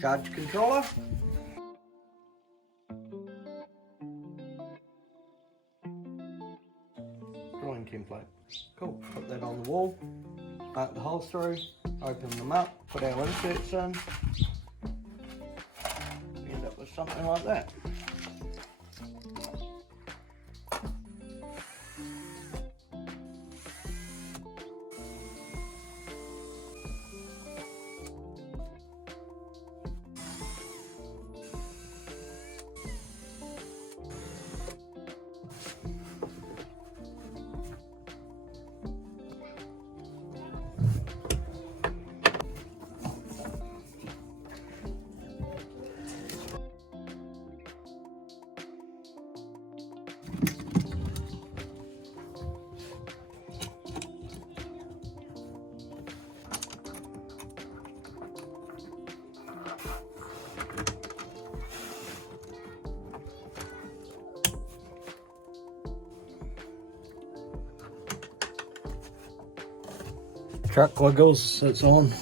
charge controller. Drawing template. Cool. Put that on the wall. Mark the holes through. Open them up. Put our inserts in. We end up with something like that. Truck wiggles, it's on.